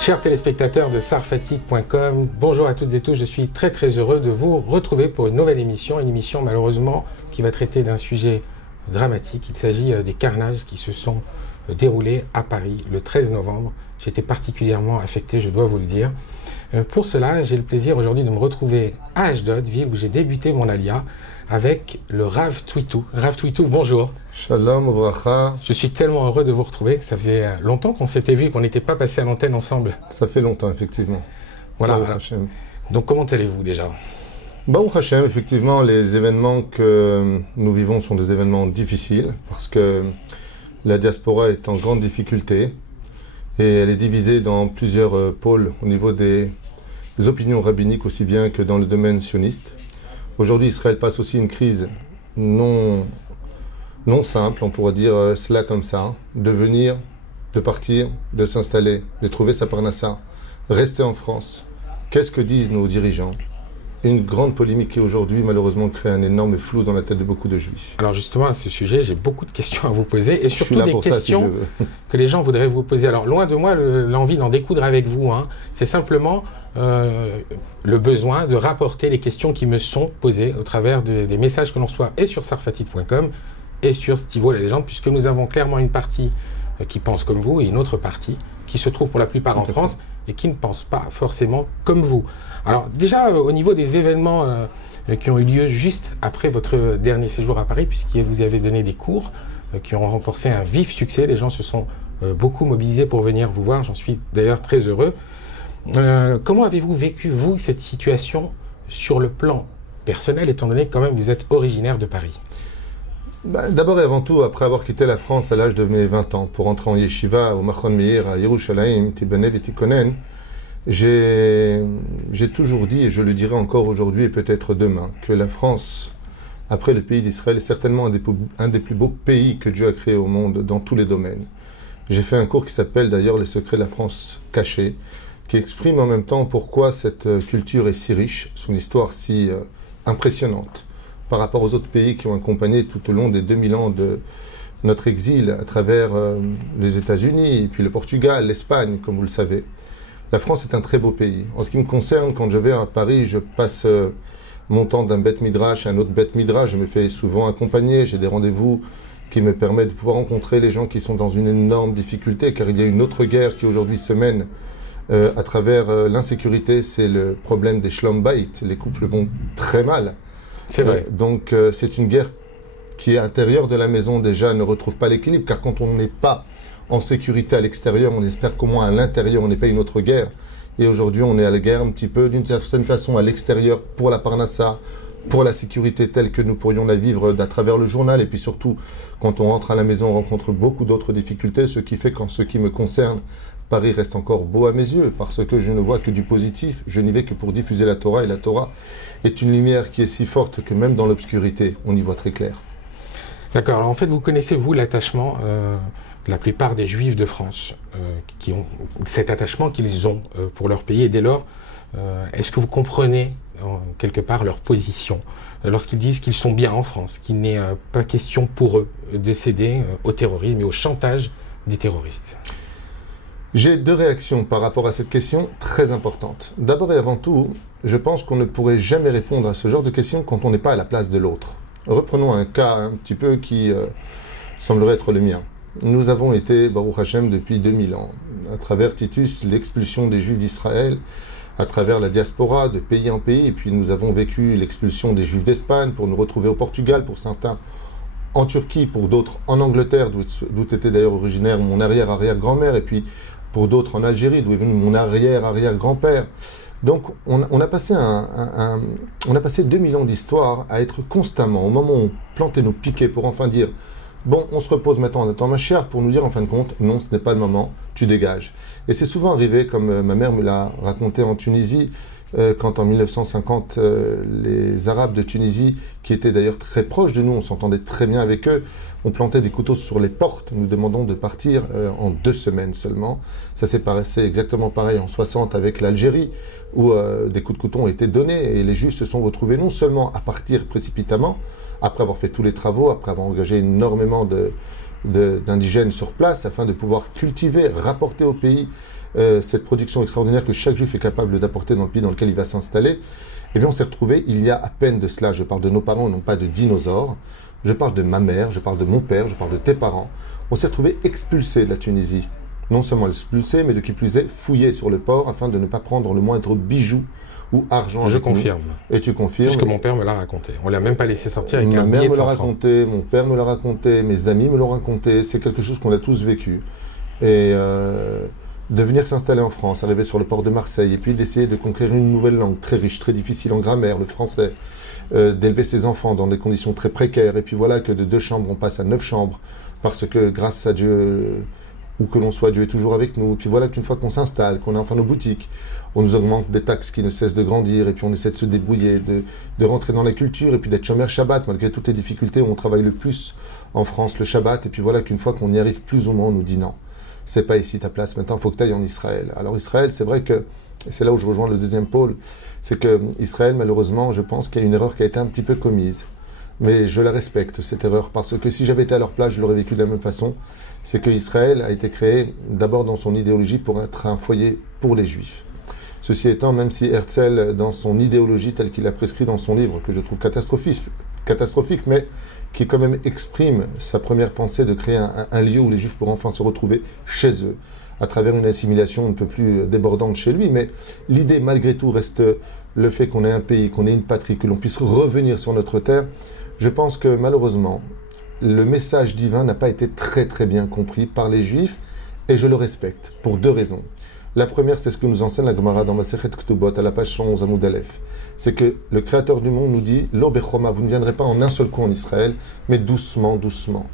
Chers téléspectateurs de sarfatigue.com, bonjour à toutes et tous, je suis très heureux de vous retrouver pour une nouvelle émission, malheureusement qui va traiter d'un sujet dramatique. Il s'agit des carnages qui se sont déroulés à Paris le 13 novembre. J'étais particulièrement affecté, je dois vous le dire. Pour cela, j'ai le plaisir aujourd'hui de me retrouver à Ashdod, ville où j'ai débuté mon alia, avec le Rav Twitou. Rav Twitou, bonjour. Shalom, Ouvracha. Je suis tellement heureux de vous retrouver. Ça faisait longtemps qu'on s'était vu, qu'on n'était pas passé à l'antenne ensemble. Ça fait longtemps, effectivement. Voilà. Donc, comment allez-vous déjà? Baruch Hashem, effectivement, les événements que nous vivons sont des événements difficiles parce que la diaspora est en grande difficulté et elle est divisée dans plusieurs pôles au niveau des opinions rabbiniques aussi bien que dans le domaine sioniste. Aujourd'hui, Israël passe aussi une crise non simple, on pourrait dire cela comme ça, de venir, de partir, de s'installer, de trouver sa parnassa, rester en France. Qu'est-ce que disent nos dirigeants? Une grande polémique qui aujourd'hui malheureusement crée un énorme flou dans la tête de beaucoup de juifs. Alors justement à ce sujet, j'ai beaucoup de questions à vous poser et surtout des questions que les gens voudraient vous poser. Alors loin de moi l'envie d'en découdre avec vous, c'est simplement le besoin de rapporter les questions qui me sont posées au travers des messages que l'on reçoit et sur sarfatigue.com et sur Stivo la légende, puisque nous avons clairement une partie qui pense comme vous et une autre partie qui se trouve pour la plupart en France et qui ne pense pas forcément comme vous. Alors déjà au niveau des événements qui ont eu lieu juste après votre dernier séjour à Paris, puisque vous avez donné des cours qui ont remporté un vif succès, les gens se sont beaucoup mobilisés pour venir vous voir, j'en suis d'ailleurs très heureux. Comment avez-vous vécu, vous, cette situation sur le plan personnel, étant donné que quand même vous êtes originaire de Paris? D'abord et avant tout, après avoir quitté la France à l'âge de mes 20 ans pour entrer en yeshiva au Machon Meir à Yerushalayim, Tibanev et Tikonen, j'ai toujours dit, et je le dirai encore aujourd'hui et peut-être demain, que la France, après le pays d'Israël, est certainement un des plus beaux pays que Dieu a créé au monde dans tous les domaines. J'ai fait un cours qui s'appelle d'ailleurs Les secrets de la France cachée, qui exprime en même temps pourquoi cette culture est si riche, son histoire si impressionnante par rapport aux autres pays qui ont accompagné tout au long des 2000 ans de notre exil à travers les États-Unis, puis le Portugal, l'Espagne, comme vous le savez. La France est un très beau pays. En ce qui me concerne, quand je vais à Paris, je passe mon temps d'un beth midrash à un autre beth midrash. Je me fais souvent accompagner, j'ai des rendez-vous qui me permettent de pouvoir rencontrer les gens qui sont dans une énorme difficulté, car il y a une autre guerre qui aujourd'hui se mène à travers l'insécurité, c'est le problème des shlom bayit. Les couples vont très mal. C'est vrai. Donc c'est une guerre qui, à l'intérieur de la maison, déjà ne retrouve pas l'équilibre, car quand on n'est pas en sécurité à l'extérieur, on espère qu'au moins à l'intérieur, on n'ait pas une autre guerre. Et aujourd'hui, on est à la guerre un petit peu, d'une certaine façon, à l'extérieur, pour la parnassa, pour la sécurité telle que nous pourrions la vivre à travers le journal. Et puis surtout, quand on rentre à la maison, on rencontre beaucoup d'autres difficultés, ce qui fait qu'en ce qui me concerne, Paris reste encore beau à mes yeux, parce que je ne vois que du positif, je n'y vais que pour diffuser la Torah, et la Torah est une lumière qui est si forte que même dans l'obscurité, on y voit très clair. D'accord, alors en fait, vous connaissez, vous, l'attachement de la plupart des Juifs de France, qui ont cet attachement qu'ils ont pour leur pays, et dès lors, est-ce que vous comprenez quelque part leur position lorsqu'ils disent qu'ils sont bien en France, qu'il n'est pas question pour eux de céder au terrorisme et au chantage des terroristes? J'ai deux réactions par rapport à cette question très importante. D'abord et avant tout, je pense qu'on ne pourrait jamais répondre à ce genre de questions quand on n'est pas à la place de l'autre. Reprenons un cas un petit peu qui semblerait être le mien. Nous avons été, Baruch Hashem, depuis 2000 ans, à travers Titus, l'expulsion des Juifs d'Israël, à travers la diaspora de pays en pays, et puis nous avons vécu l'expulsion des Juifs d'Espagne pour nous retrouver au Portugal, pour certains en Turquie, pour d'autres en Angleterre, d'où était d'ailleurs originaire mon arrière-arrière-grand-mère, et puis pour d'autres en Algérie, d'où est venu mon arrière-arrière-grand-père. Donc on a passé 2000 ans d'histoire à être constamment, au moment où on plantait nos piquets pour enfin dire « Bon, on se repose maintenant, on attend ma chère » pour nous dire en fin de compte « Non, ce n'est pas le moment, tu dégages ». Et c'est souvent arrivé, comme ma mère me l'a raconté en Tunisie, quand en 1950, les Arabes de Tunisie, qui étaient d'ailleurs très proches de nous, on s'entendait très bien avec eux, on plantait des couteaux sur les portes, nous demandons de partir en 2 semaines seulement. Ça s'est passé exactement pareil en 60 avec l'Algérie, où des coups de couteau ont été donnés et les Juifs se sont retrouvés non seulement à partir précipitamment, après avoir fait tous les travaux, après avoir engagé énormément d'indigènes sur place afin de pouvoir cultiver, rapporter au pays cette production extraordinaire que chaque juif est capable d'apporter dans le pays dans lequel il va s'installer. Eh bien, on s'est retrouvé il y a à peine de cela. Je parle de nos parents, non pas de dinosaures. Je parle de ma mère, je parle de mon père, je parle de tes parents. On s'est retrouvé expulsés de la Tunisie. Non seulement expulsés, mais de qui plus est, fouillés sur le port afin de ne pas prendre le moindre bijou ou argent. Je confirme. Et tu confirmes. Puisque mon père me l'a raconté. On ne l'a même pas laissé sortir avec un billet de 100 francs. Ma mère me l'a raconté, mon père me l'a raconté, mes amis me l'ont raconté. C'est quelque chose qu'on a tous vécu. Et de venir s'installer en France, arriver sur le port de Marseille, et puis d'essayer de conquérir une nouvelle langue très riche, très difficile en grammaire, le français, d'élever ses enfants dans des conditions très précaires, et puis voilà que de 2 chambres on passe à 9 chambres, parce que grâce à Dieu, où que l'on soit, Dieu est toujours avec nous, et puis voilà qu'une fois qu'on s'installe, qu'on a enfin nos boutiques, on nous augmente des taxes qui ne cessent de grandir, et puis on essaie de se débrouiller, de rentrer dans la culture, et puis d'être chômeur Shabbat, malgré toutes les difficultés où on travaille le plus en France, le Shabbat, et puis voilà qu'une fois qu'on y arrive plus ou moins, on nous dit non. C'est pas ici ta place, maintenant il faut que tu ailles en Israël. Alors Israël, c'est vrai que, et c'est là où je rejoins le deuxième pôle, c'est que Israël, malheureusement, je pense qu'il y a une erreur qui a été un petit peu commise. Mais je la respecte, cette erreur, parce que si j'avais été à leur place, je l'aurais vécu de la même façon. C'est que Israël a été créé d'abord dans son idéologie pour être un foyer pour les Juifs. Ceci étant, même si Herzl, dans son idéologie telle qu'il a prescrit dans son livre, que je trouve catastrophique, mais qui quand même exprime sa première pensée de créer un lieu où les Juifs pourront enfin se retrouver chez eux, à travers une assimilation un peu plus débordante chez lui. Mais l'idée, malgré tout, reste le fait qu'on ait un pays, qu'on ait une patrie, que l'on puisse revenir sur notre terre. Je pense que malheureusement, le message divin n'a pas été très très bien compris par les Juifs, et je le respecte, pour 2 raisons. La première, c'est ce que nous enseigne la Gemara dans Masechet Ktubot, à la page 111 Amoud Aleph. C'est que le Créateur du monde nous dit « Lo bechoma » vous ne viendrez pas en un seul coup en Israël, mais doucement, doucement.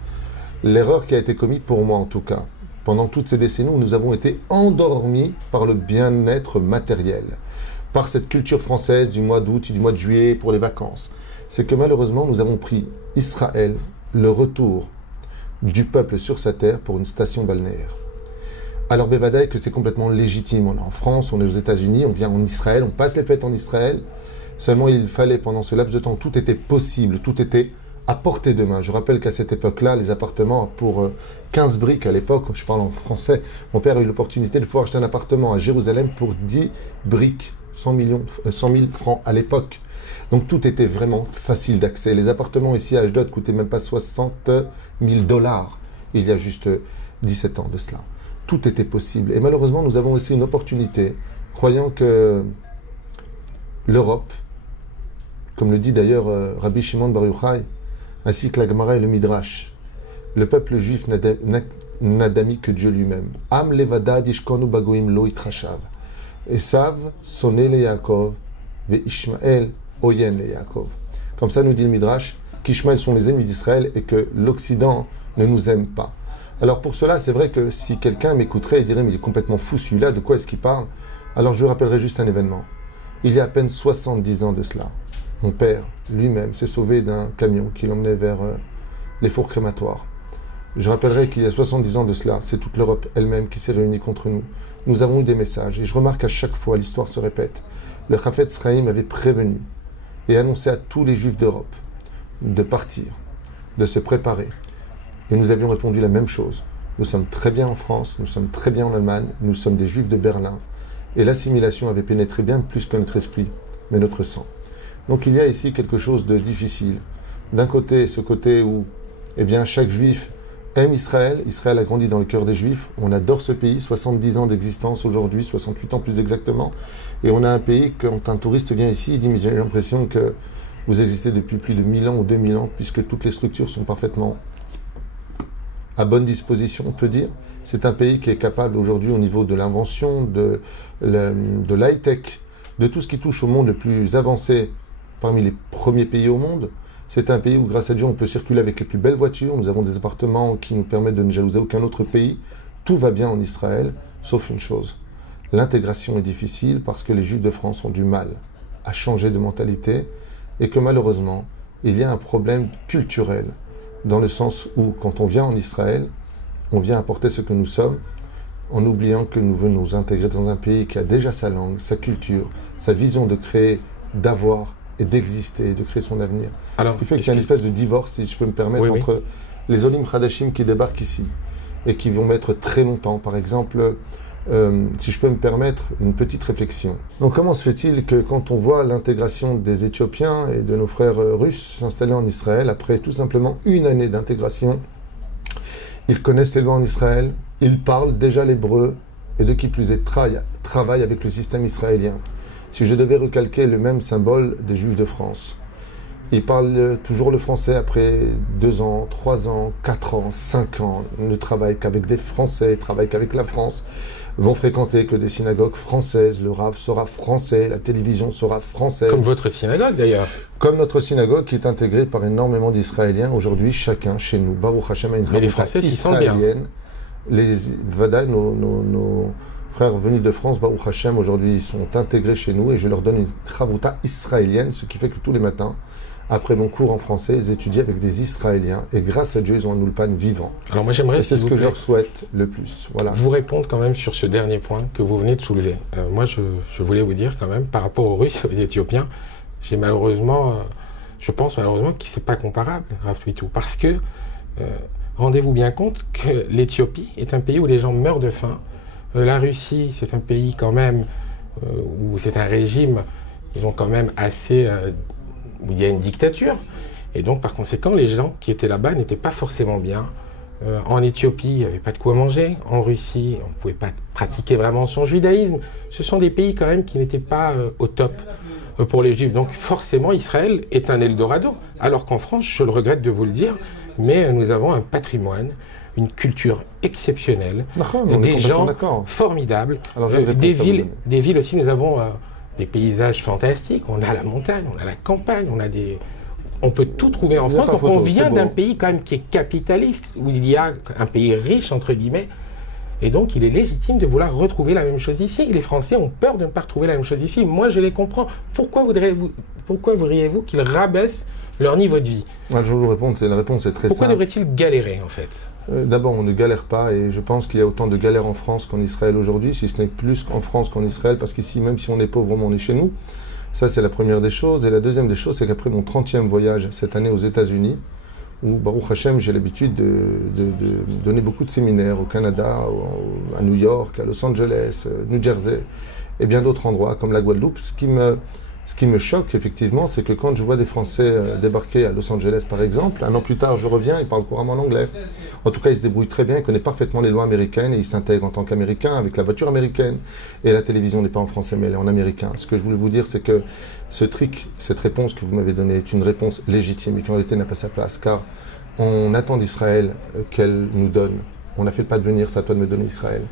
L'erreur qui a été commise, pour moi en tout cas, pendant toutes ces décennies où nous avons été endormis par le bien-être matériel, par cette culture française du mois d'août et du mois de juillet pour les vacances, c'est que malheureusement nous avons pris Israël, le retour du peuple sur sa terre, pour une station balnéaire. Alors Bevadaï, que c'est complètement légitime. On est en France, on est aux États-Unis, on vient en Israël, on passe les fêtes en Israël. Seulement il fallait, pendant ce laps de temps, tout était possible, tout était à portée de main. Je rappelle qu'à cette époque-là, les appartements pour 15 briques à l'époque, je parle en français, mon père a eu l'opportunité de pouvoir acheter un appartement à Jérusalem pour 10 briques, 100 000 francs à l'époque. Donc tout était vraiment facile d'accès. Les appartements ici à Ashdod coûtaient même pas 60 000 $, il y a juste 17 ans de cela. Tout était possible. Et malheureusement, nous avons aussi une opportunité, croyant que l'Europe, comme le dit d'ailleurs Rabbi Shimon Bar Yochai, ainsi que la Gemara et le Midrash, le peuple juif n'a d'amis que Dieu lui-même. Am levada dishkonu bagoim lo itrashav. Esav sonné le Yaakov, ve Ishmael oyen le Yaakov. Comme ça nous dit le Midrash, qu'Ishmael sont les ennemis d'Israël et que l'Occident ne nous aime pas. Alors pour cela, c'est vrai que si quelqu'un m'écouterait et dirait « mais il est complètement fou celui-là, de quoi est-ce qu'il parle ?» Alors je rappellerai juste un événement. Il y a à peine 70 ans de cela, mon père lui-même s'est sauvé d'un camion qui l'emmenait vers les fours crématoires. Je rappellerai qu'il y a 70 ans de cela, c'est toute l'Europe elle-même qui s'est réunie contre nous. Nous avons eu des messages et je remarque à chaque fois, l'histoire se répète. Le Chafetz Chaim avait prévenu et annoncé à tous les Juifs d'Europe de partir, de se préparer. Et nous avions répondu la même chose. Nous sommes très bien en France, nous sommes très bien en Allemagne, nous sommes des Juifs de Berlin. Et l'assimilation avait pénétré bien plus que notre esprit, mais notre sang. Donc il y a ici quelque chose de difficile. D'un côté, ce côté où eh bien, chaque Juif aime Israël. Israël a grandi dans le cœur des Juifs. On adore ce pays, 70 ans d'existence aujourd'hui, 68 ans plus exactement. Et on a un pays, quand un touriste vient ici, il dit « mais j'ai l'impression que vous existez depuis plus de 1000 ans ou 2000 ans, puisque toutes les structures sont parfaitement à bonne disposition, on peut dire. C'est un pays qui est capable aujourd'hui au niveau de l'invention, de l'high-tech, de tout ce qui touche au monde le plus avancé parmi les premiers pays au monde. C'est un pays où, grâce à Dieu, on peut circuler avec les plus belles voitures. Nous avons des appartements qui nous permettent de ne jalouser aucun autre pays. Tout va bien en Israël, sauf une chose. L'intégration est difficile parce que les Juifs de France ont du mal à changer de mentalité et que malheureusement, il y a un problème culturel dans le sens où, quand on vient en Israël, on vient apporter ce que nous sommes en oubliant que nous venons nous intégrer dans un pays qui a déjà sa langue, sa culture, sa vision de créer, d'avoir et d'exister, de créer son avenir. Alors, ce qui fait qu'il y a une espèce de divorce, si je peux me permettre, entre les Olim Hadashim qui débarquent ici et qui vont mettre très longtemps. Par exemple, si je peux me permettre une petite réflexion. Donc comment se fait-il que quand on voit l'intégration des Éthiopiens et de nos frères russes s'installer en Israël, après tout simplement une année d'intégration, ils connaissent les lois en Israël, ils parlent déjà l'hébreu et de qui plus est travaillent avec le système israélien. Si je devais recalquer le même symbole des Juifs de France, ils parlent toujours le français après 2 ans, 3 ans, 4 ans, 5 ans, ne travaillent qu'avec des Français, travaillent qu'avec la France, vont fréquenter que des synagogues françaises, le Rav sera français, la télévision sera française. Comme votre synagogue d'ailleurs. Comme notre synagogue qui est intégrée par énormément d'Israéliens. Aujourd'hui, chacun chez nous, Baruch Hashem, a une Français israélienne. Les Vada, nos frères venus de France, Baruch Hashem, aujourd'hui, ils sont intégrés chez nous et je leur donne une chavruta israélienne, ce qui fait que tous les matins, après mon cours en français, ils étudient avec des Israéliens et grâce à Dieu, ils ont un ulpan vivant. Alors moi j'aimerais, c'est ce que je leur souhaite le plus. Voilà. Vous répondre quand même sur ce dernier point que vous venez de soulever. Moi je voulais vous dire quand même, par rapport aux Russes et aux Éthiopiens, j'ai malheureusement, je pense malheureusement que c'est pas comparable, Rav Twitou, parce que rendez-vous bien compte que l'Éthiopie est un pays où les gens meurent de faim. La Russie, c'est un pays quand même où c'est un régime, ils ont quand même assez où il y a une dictature, et donc par conséquent les gens qui étaient là-bas n'étaient pas forcément bien. En Éthiopie, il n'y avait pas de quoi manger. En Russie, on ne pouvait pas pratiquer vraiment son judaïsme. Ce sont des pays quand même qui n'étaient pas au top pour les Juifs. Donc forcément, Israël est un Eldorado. Alors qu'en France, je le regrette de vous le dire, mais nous avons un patrimoine, une culture exceptionnelle, des gens formidables, des villes aussi, nous avons des paysages fantastiques, on a la montagne, on a la campagne, on peut tout trouver en France, donc on vient d'un pays quand même qui est capitaliste, où il y a un pays riche, entre guillemets, et donc il est légitime de vouloir retrouver la même chose ici. Les Français ont peur de ne pas retrouver la même chose ici. Moi, je les comprends. Pourquoi voudriez-vous qu'ils rabaissent leur niveau de vie? Moi, je vais vous répondre, la réponse est très simple. Pourquoi devraient-ils galérer, en fait? D'abord, on ne galère pas, et je pense qu'il y a autant de galères en France qu'en Israël aujourd'hui, si ce n'est plus qu'en France qu'en Israël, parce qu'ici, même si on est pauvre, on est chez nous. Ça, c'est la première des choses. Et la deuxième des choses, c'est qu'après mon 30e voyage cette année aux États-Unis, où Baruch Hashem, j'ai l'habitude de donner beaucoup de séminaires au Canada, à New York, à Los Angeles, New Jersey, et bien d'autres endroits comme la Guadeloupe. Ce qui me choque, effectivement, c'est que quand je vois des Français débarquer à Los Angeles, par exemple, 1 an plus tard, je reviens, ils parlent couramment l'anglais. En tout cas, ils se débrouillent très bien, ils connaissent parfaitement les lois américaines et ils s'intègrent en tant qu'Américains avec la voiture américaine. Et la télévision n'est pas en français, mais elle est en américain. Ce que je voulais vous dire, c'est que ce trick, cette réponse que vous m'avez donnée est une réponse légitime et qui en réalité n'a pas sa place, car on attend d'Israël qu'elle nous donne. On a fait le pas de venir, c'est à toi de me donner Israël.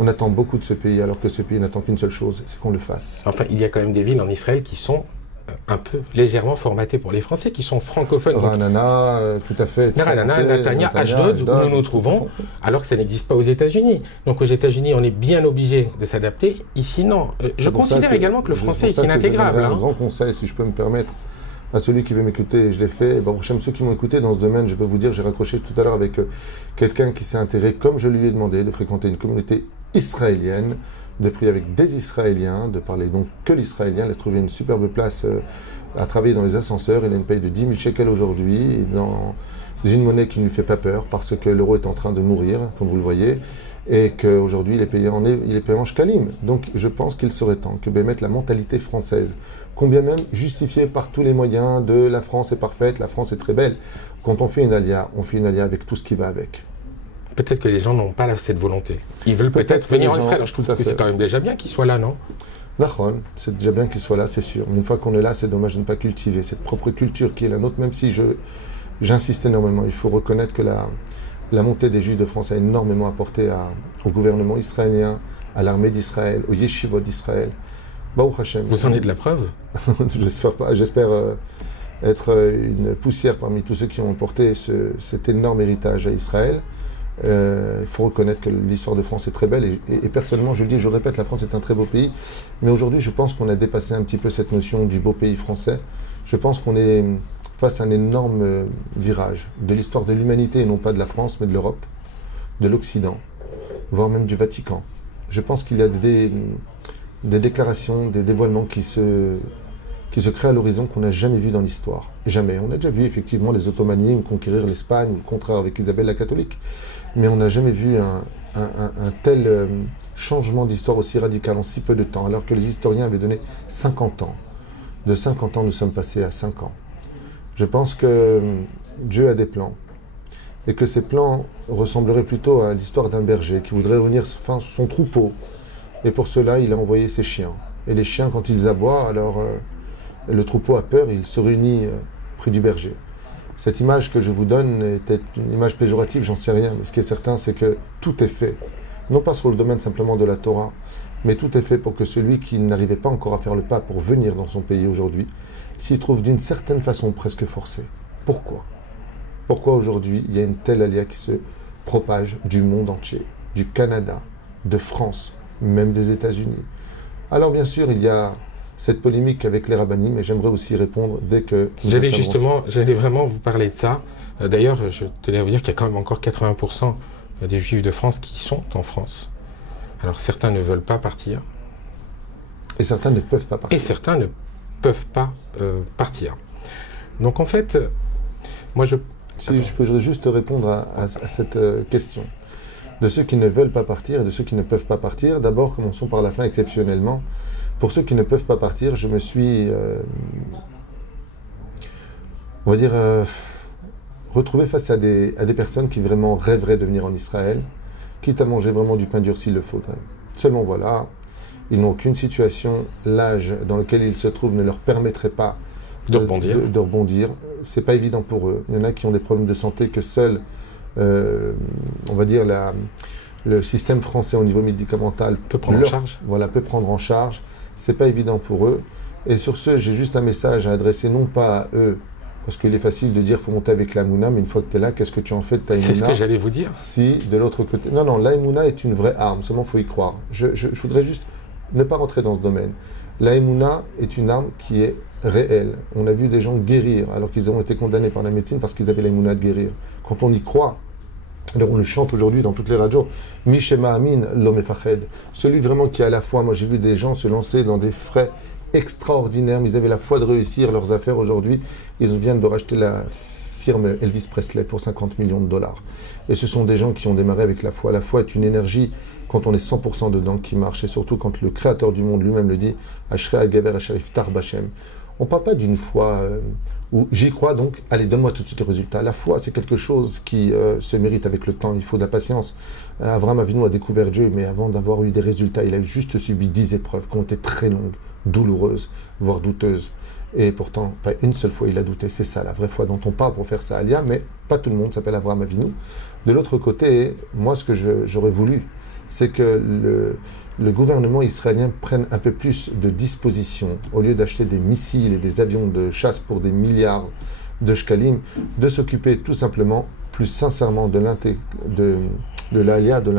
On attend beaucoup de ce pays, alors que ce pays n'attend qu'une seule chose, c'est qu'on le fasse. Enfin, il y a quand même des villes en Israël qui sont un peu légèrement formatées pour les Français, qui sont francophones. Ranana, tout à fait. Ranana, Netanya, Ashdod, où nous nous trouvons, alors que ça n'existe pas aux États-Unis. Donc aux États-Unis, on est bien obligé de s'adapter. Ici, non. Je considère également que le français est inintégrable. Un grand conseil, si je peux me permettre, à celui qui veut m'écouter, et je l'ai fait. Ceux qui m'ont écouté dans ce domaine, je peux vous dire, j'ai raccroché tout à l'heure avec quelqu'un qui s'est intéressé, comme je lui ai demandé, de fréquenter une communauté israélienne, de prier avec des Israéliens, de parler donc que l'israélien. Il a trouvé une superbe place à travailler dans les ascenseurs. Il a une paye de 10 000 shekels aujourd'hui, dans une monnaie qui ne lui fait pas peur, parce que l'euro est en train de mourir, comme vous le voyez, et qu'aujourd'hui il est payé en shkalim. Donc je pense qu'il serait temps que mettre la mentalité française, combien même justifiée par tous les moyens de la France est parfaite, la France est très belle. Quand on fait une alia avec tout ce qui va avec. Peut-être que les gens n'ont pas cette volonté. Ils veulent peut-être venir en Israël. Je trouve que c'est quand même déjà bien qu'ils soient là, non? Nahon, c'est déjà bien qu'ils soient là, c'est sûr. Mais une fois qu'on est là, c'est dommage de ne pas cultiver cette propre culture qui est la nôtre, même si j'insiste énormément. Il faut reconnaître que la montée des Juifs de France a énormément apporté au gouvernement israélien, à l'armée d'Israël, au yeshivot d'Israël. Baruch Hashem. Vous en êtes de la preuve? J'espère pas. J'espère être une poussière parmi tous ceux qui ont apporté cet énorme héritage à Israël. Il faut reconnaître que l'histoire de France est très belle et personnellement, je le dis, je répète, la France est un très beau pays. Mais aujourd'hui, je pense qu'on a dépassé un petit peu cette notion du beau pays français. Je pense qu'on est face à un énorme virage de l'histoire de l'humanité, et non pas de la France, mais de l'Europe, de l'Occident, voire même du Vatican. Je pense qu'il y a des déclarations, des dévoilements qui qui se crée à l'horizon qu'on n'a jamais vu dans l'histoire. Jamais. On a déjà vu effectivement les Ottomanimes conquérir l'Espagne, ou le contraire avec Isabelle la catholique, mais on n'a jamais vu un tel changement d'histoire aussi radical en si peu de temps, alors que les historiens avaient donné 50 ans. De 50 ans, nous sommes passés à 5 ans. Je pense que Dieu a des plans, et que ces plans ressembleraient plutôt à l'histoire d'un berger qui voudrait revenir sur son troupeau, et pour cela, il a envoyé ses chiens. Et les chiens, quand ils aboient, alors le troupeau a peur et il se réunit près du berger. Cette image que je vous donne était une image péjorative, j'en sais rien, mais ce qui est certain, c'est que tout est fait, non pas sur le domaine simplement de la Torah, mais tout est fait pour que celui qui n'arrivait pas encore à faire le pas pour venir dans son pays aujourd'hui, s'y trouve d'une certaine façon presque forcé. Pourquoi ? Pourquoi aujourd'hui il y a une telle alia qui se propage du monde entier, du Canada, de France, même des États-Unis? Alors bien sûr, il y a cette polémique avec les rabbinim, mais j'aimerais aussi répondre dès que... J'allais vraiment vous parler de ça. D'ailleurs, je tenais à vous dire qu'il y a quand même encore 80% des Juifs de France qui sont en France. Alors certains ne veulent pas partir. Et certains ne peuvent pas partir. Et certains ne peuvent pas partir. Donc en fait, moi je... Si je peux juste répondre à cette question. De ceux qui ne veulent pas partir et de ceux qui ne peuvent pas partir, d'abord commençons par la fin exceptionnellement. Pour ceux qui ne peuvent pas partir, je me suis, on va dire, retrouvé face à des personnes qui vraiment rêveraient de venir en Israël, quitte à manger vraiment du pain dur s'il le faudrait. Seulement voilà, ils n'ont aucune situation, l'âge dans lequel ils se trouvent ne leur permettrait pas de rebondir. C'est pas évident pour eux. Il y en a qui ont des problèmes de santé que seul, on va dire, le système français au niveau médicamental peut prendre en charge. Voilà, peut prendre en charge. C'est pas évident pour eux. Et sur ce, j'ai juste un message à adresser, non pas à eux, parce qu'il est facile de dire qu'il faut monter avec la Mouna, mais une fois que tu es là, qu'est-ce que tu en fais de ta Mouna? C'est ce que j'allais vous dire. Si, de l'autre côté... Non, la Mouna est une vraie arme, seulement il faut y croire. Je voudrais juste ne pas rentrer dans ce domaine. La Mouna est une arme qui est réelle. On a vu des gens guérir, alors qu'ils ont été condamnés par la médecine parce qu'ils avaient la Mouna de guérir. Quand on y croit, alors on le chante aujourd'hui dans toutes les radios, Mishema Amin, l'homme Fached. Celui vraiment qui a la foi. Moi j'ai vu des gens se lancer dans des frais extraordinaires, mais ils avaient la foi de réussir leurs affaires aujourd'hui. Ils viennent de racheter la firme Elvis Presley pour 50 millions de dollars. Et ce sont des gens qui ont démarré avec la foi. La foi est une énergie, quand on est 100% dedans, qui marche. Et surtout quand le créateur du monde lui-même le dit, Ashrei Agaver Asherif Tar Bashem. On ne parle pas d'une foi où j'y crois, donc allez, donne-moi tout de suite les résultats. La foi, c'est quelque chose qui se mérite avec le temps, il faut de la patience. Abraham Avinu a découvert Dieu, mais avant d'avoir eu des résultats, il a juste subi 10 épreuves qui ont été très longues, douloureuses, voire douteuses. Et pourtant, pas une seule fois il a douté. C'est ça, la vraie foi dont on parle pour faire ça alia, mais pas tout le monde s'appelle Abraham Avinu. De l'autre côté, moi, ce que j'aurais voulu, c'est que le gouvernement israélien prenne un peu plus de dispositions, au lieu d'acheter des missiles et des avions de chasse pour des milliards de shkalim, de s'occuper tout simplement, plus sincèrement, de l'ALIA, de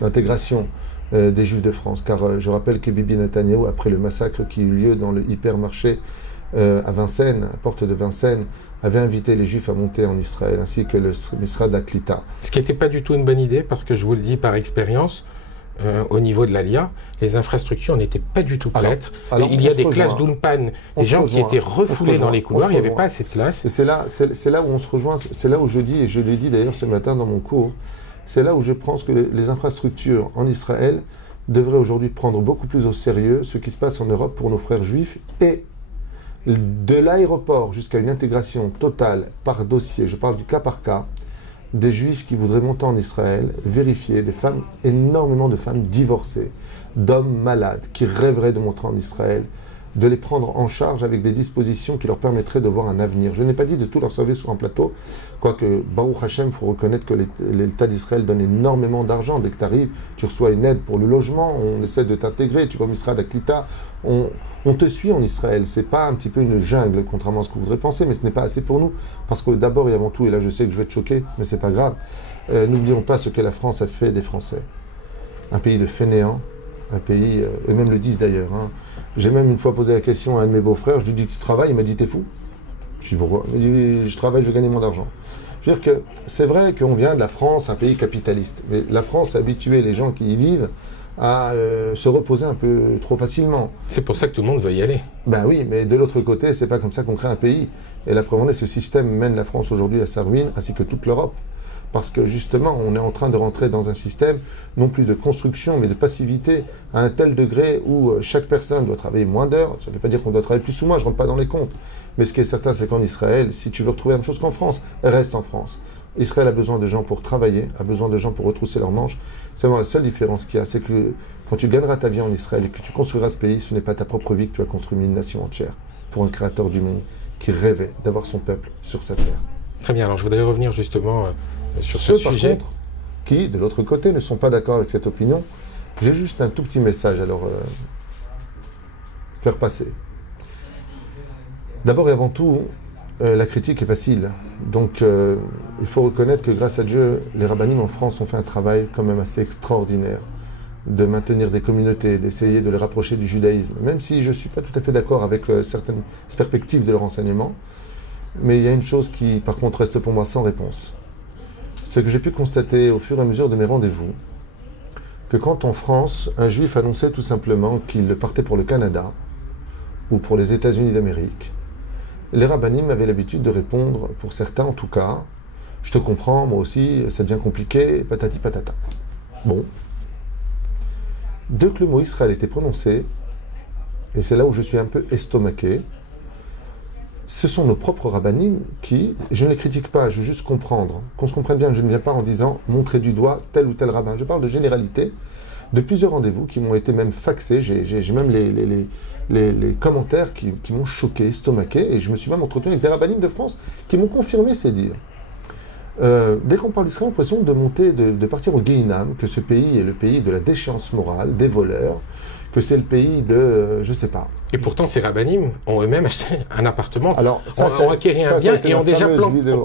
l'intégration des Juifs de France. Car je rappelle que Bibi Netanyahou, après le massacre qui eut lieu dans le hypermarché à Vincennes, à Porte de Vincennes, avait invité les Juifs à monter en Israël, ainsi que le Misrad Aklita. Ce qui n'était pas du tout une bonne idée, parce que je vous le dis par expérience, au niveau de l'ALIA, les infrastructures n'étaient pas du tout prêtes. Alors, il y a des classes d'Ulpan, des gens qui étaient refoulés dans les couloirs, il n'y avait pas assez de classes. Et c'est là où on se rejoint, c'est là où je dis, et je l'ai dit d'ailleurs ce matin dans mon cours, c'est là où je pense que les infrastructures en Israël devraient aujourd'hui prendre beaucoup plus au sérieux ce qui se passe en Europe pour nos frères juifs, et de l'aéroport jusqu'à une intégration totale par dossier, je parle du cas par cas, des juifs qui voudraient monter en Israël, vérifier des femmes, énormément de femmes divorcées, d'hommes malades qui rêveraient de monter en Israël, de les prendre en charge avec des dispositions qui leur permettraient de voir un avenir. Je n'ai pas dit de tout leur servir sur un plateau, quoique Baruch Hashem, il faut reconnaître que l'État d'Israël donne énormément d'argent. Dès que tu arrives, tu reçois une aide pour le logement, on essaie de t'intégrer, tu vas au Misrad Aklita, on te suit en Israël. C'est pas un petit peu une jungle, contrairement à ce que vous voudrez penser, mais ce n'est pas assez pour nous. Parce que d'abord et avant tout, et là je sais que je vais te choquer, mais c'est pas grave, n'oublions pas ce que la France a fait des Français. Un pays de fainéants, un pays, eux-mêmes le disent d'ailleurs. Hein. J'ai même une fois posé la question à un de mes beaux-frères, je lui dis, tu travailles? Il m'a dit, t'es fou? Je dis, pourquoi? Il m'a dit, je travaille, je veux gagner mon argent. Je veux dire que c'est vrai qu'on vient de la France, un pays capitaliste, mais la France a habitué les gens qui y vivent à se reposer un peu trop facilement. C'est pour ça que tout le monde veut y aller. Ben oui, mais de l'autre côté, c'est pas comme ça qu'on crée un pays. Et la preuve en est, ce système mène la France aujourd'hui à sa ruine, ainsi que toute l'Europe. Parce que justement, on est en train de rentrer dans un système, non plus de construction, mais de passivité, à un tel degré où chaque personne doit travailler moins d'heures. Ça ne veut pas dire qu'on doit travailler plus ou moins, je ne rentre pas dans les comptes. Mais ce qui est certain, c'est qu'en Israël, si tu veux retrouver la même chose qu'en France, reste en France. Israël a besoin de gens pour travailler, a besoin de gens pour retrousser leurs manches. Seulement, la seule différence qu'il y a, c'est que quand tu gagneras ta vie en Israël et que tu construiras ce pays, ce n'est pas ta propre vie que tu as construit, mais une nation entière, pour un créateur du monde qui rêvait d'avoir son peuple sur sa terre. Très bien, alors je voudrais revenir justement sur ce sujet. Par contre, qui, de l'autre côté, ne sont pas d'accord avec cette opinion, j'ai juste un tout petit message à leur faire passer. D'abord et avant tout, la critique est facile. Donc, il faut reconnaître que grâce à Dieu, les rabbinim en France ont fait un travail quand même assez extraordinaire de maintenir des communautés, d'essayer de les rapprocher du judaïsme, même si je ne suis pas tout à fait d'accord avec certaines perspectives de leur enseignement. Mais il y a une chose qui, par contre, reste pour moi sans réponse. C'est que j'ai pu constater au fur et à mesure de mes rendez-vous que quand en France, un juif annonçait tout simplement qu'il partait pour le Canada ou pour les États-Unis d'Amérique, les rabbinim avaient l'habitude de répondre, pour certains en tout cas, « Je te comprends, moi aussi, ça devient compliqué, patati patata. » Bon. Dès que le mot Israël était prononcé, et c'est là où je suis un peu estomaqué, ce sont nos propres rabbinim qui, je ne les critique pas, je veux juste comprendre, qu'on se comprenne bien, je ne viens pas en disant montrer du doigt tel ou tel rabbin, je parle de généralité, de plusieurs rendez-vous qui m'ont été même faxés, j'ai même les commentaires qui m'ont choqué, estomaqué, et je me suis même entretenu avec des rabbinim de France qui m'ont confirmé ces dires. Dès qu'on parle d'Israël, on a l'impression de partir au Guéhinam, que ce pays est le pays de la déchéance morale, des voleurs, que c'est le pays de, je sais pas. Et pourtant, ces rabbinim ont eux-mêmes acheté un appartement, alors, ça, ont acquéri un bien et ont déjà